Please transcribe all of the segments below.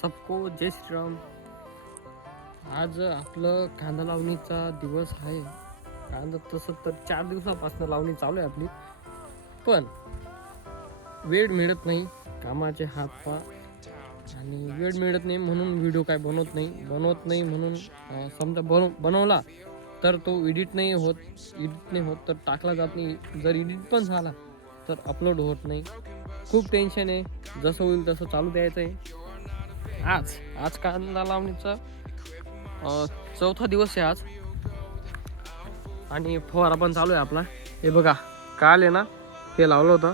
सबको जय श्रीराम। आज आपलं कांदा लावणीचा दिवस आहे. कांदा तसं तर 4 दिवसापासून लावणी चालू आहे आपली, पण वेळ मिळत नाही, कामाचे हातपाय आणि वेळ मिळत नाही म्हणून व्हिडिओ काय बनवत नाही म्हणून समजा बनवला तर तो एडिट नाही होत तर टाकला जात नाही. जर एडिट पण झाला तर अपलोड होत नाही. खूप टेन्शन आहे. जसं होईल तसं चालू द्यायचं आहे. आज कांदा लावणीचा 4था दिवस आहे आज आणि फवारा पण चालू आहे आपला. हे बघा, काल आहे ना ते लावलं होतं.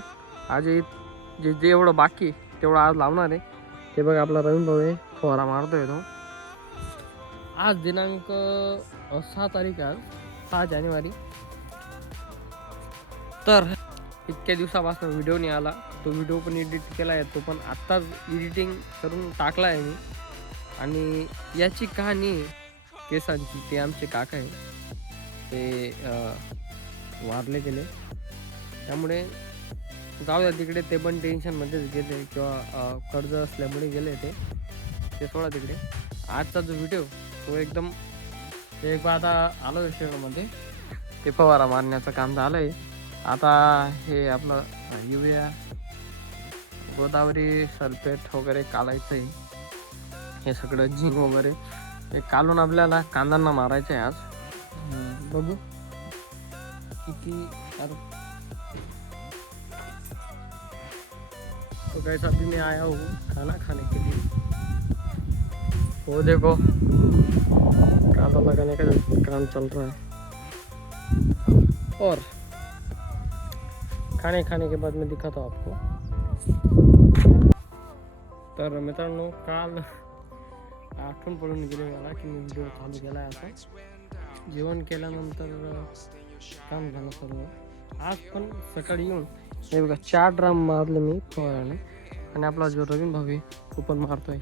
आज जे एवढं बाकी तेवढं आज लावणार आहे. हे बघा आपला रवीन भाऊ आहे, फवारा मारतोय तो. आज दिनांक 6 तारीख आहे, 6 जानेवारी. तर इतक्या दिवसापासून व्हिडिओ नाही आला. तो व्हिडिओ पण एडिट केला आहे, तो पण आत्ताच एडिटिंग करून टाकला आहे मी. आणि याची कहाणी केसांची, ते आमचे काका आहे, ते वारले गेले. त्यामुळे जाऊ द्या तिकडे, ते पण टेन्शनमध्येच गेले किंवा कर्ज असल्यामुळे गेले ते सोडा तिकडे. आजचा जो व्हिडिओ तो एकदम एक आता आलो शहरामध्ये, ते फवारा मारण्याचं काम झालं आहे. आता हे आपलं युरिया, गोदावरी सल्फेट वगैरे काढायचं आहे. हे सगळं झिंक वगैरे हे काढून आपल्याला कांद्यांना मारायचं आहे आज. बघू किती. तो कैसा भी मैं आया हूँ खाना खाने के लिए. वो देखो कांदा लगाने का काम चल रहा है और खाने के बाद मैं दिखाता हूँ आपको. तर मित्रांनो, काल आठवण पडून गेली मला की मी व्हिडिओ चालू केला आहे. आता जेवण केल्यानंतर काम झालं सर्व. आज पण सकाळी येऊन हे बघा 4 ड्राम मारले मी फवाराने. आणि आपला जो रवीन भाऊ आहे तो पण मारतोय.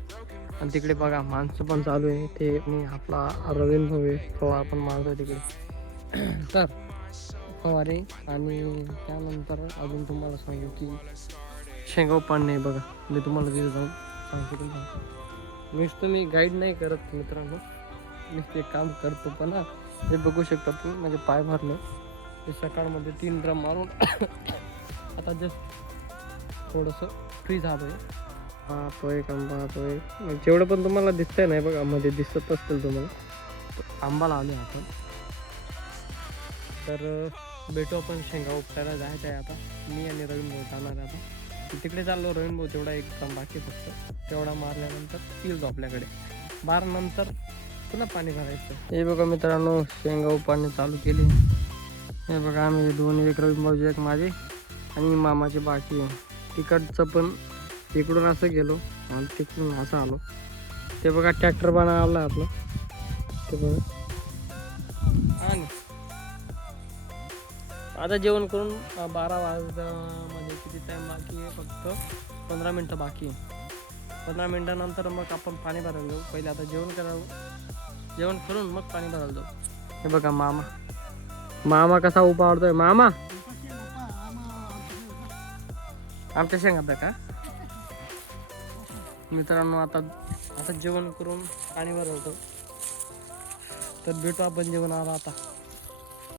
आणि तिकडे बघा माणसं पण चालू आहे, ते आणि आपला रवीन भाऊ आहे फवारा पण मारतोय तिकडे. तर फवारे आणि त्यानंतर अजून तुम्हाला सांगू की शेंगाव पण नाही. बघा मी तुम्हाला तिथे जाऊन सांगतो. तुम्हाला नुसतं मी गाईड नाही करत मित्रांनो, मी ते काम करतो. पण हे बघू शकता तुम्ही, म्हणजे पाय भरले. ते सकाळमध्ये 3 ड्रम मारून आता जस्ट थोडंसं फ्री झालं आहे. पाहतोय काम पाहतोय, जेवढं पण तुम्हाला दिसतंय नाही बघा, मध्ये दिसत असतील तुम्हाला. आंबाला आलो आपण. तर भेटू आपण. शेंगा उपटायला जायचं आहे आता. मी आणि रवीन भाऊ जाणार आहे आता. तिकडे चाललो. रवीन भाऊ तेवढा एक काम बाकी फक्त, तेवढा मारल्यानंतर येईल जो आपल्याकडे. 12 नंतर पुन्हा पाणी भरायचं. हे बघा मित्रांनो, शेंगा उपाडणे चालू केली. हे बघा आम्ही 2, एक रवीन भाऊजी, एक माझे आणि मामाचे बाकी आहे. तिकडचं पण इकडून असं गेलो आणि तिकडून असं आलो. ते बघा ट्रॅक्टर बनवला आपला, ते बघा. आणि आता जेवण करून 12 वाजल्यामध्ये किती टाईम बाकी आहे? फक्त 15 मिनटं बाकी आहे. 15 मिनटानंतर मग आपण पाणी भरायला जाऊ. पहिले आता जेवण करावं, जेवण करून मग पाणी भरायला जाऊ. हे बघा मामा कसा उपाडतोय. मामा आमच्या शेंगा का मित्रांनो. आता जेवण करून पाणी भरवतो. तर भेटू आपण जेवणाला आता.